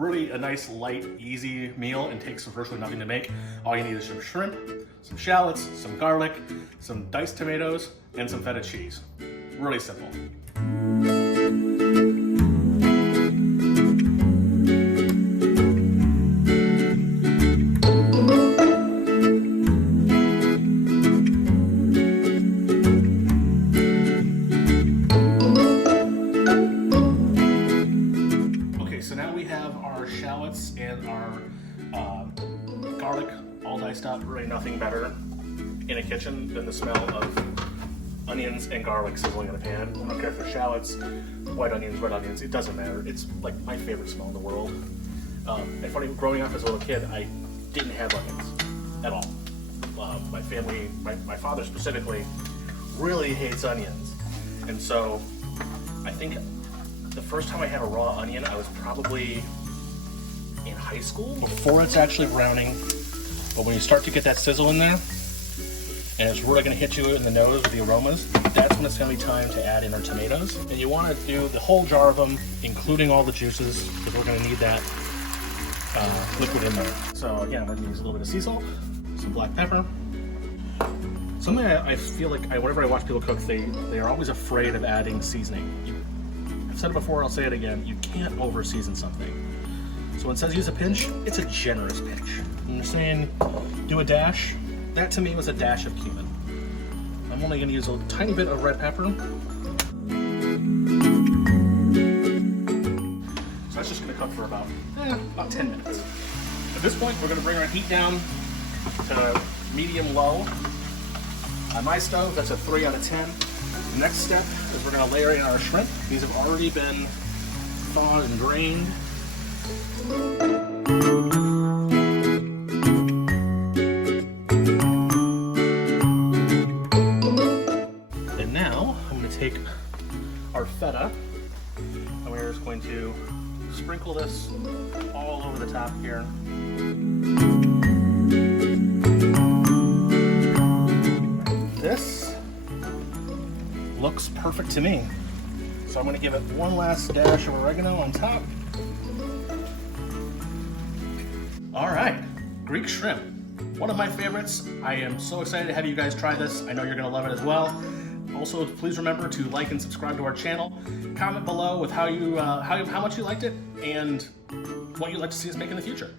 really a nice, light, easy meal and takes virtually nothing to make. All you need is some shrimp, some shallots, some garlic, some diced tomatoes, and some feta cheese. Really simple. So now we have our shallots and our garlic all diced up. Really nothing better in a kitchen than the smell of onions and garlic sizzling in a pan. I don't care if they're shallots, white onions, red onions, it doesn't matter. It's like my favorite smell in the world. And funny, growing up as a little kid, I didn't have onions at all. My family, my father specifically, really hates onions. And so I think the first time I had a raw onion, I was probably in high school. Before it's actually browning, but when you start to get that sizzle in there, and it's really gonna hit you in the nose with the aromas, that's when it's gonna be time to add in our tomatoes. And you wanna do the whole jar of them, including all the juices, because we're gonna need that liquid in there. So again, we're gonna use a little bit of sea salt, some black pepper. Something I feel like whenever I watch people cook, they are always afraid of adding seasoning. I've said it before, I'll say it again, you can't over season something. So when it says use a pinch, it's a generous pinch. When you're saying do a dash, that to me was a dash of cumin. I'm only gonna use a tiny bit of red pepper. So that's just gonna cook for about 10 minutes. At this point, we're gonna bring our heat down to medium-low. On my stove, that's a 3 out of 10. The next step is we're gonna layer in our shrimp. These have already been thawed and drained. And now I'm gonna take our feta and we're just going to sprinkle this all over the top here. This looks perfect to me. So I'm gonna give it one last dash of oregano on top. All right, Greek shrimp, one of my favorites. I am so excited to have you guys try this. I know you're gonna love it as well. Also, please remember to like and subscribe to our channel. Comment below with how much you liked it and what you'd like to see us make in the future.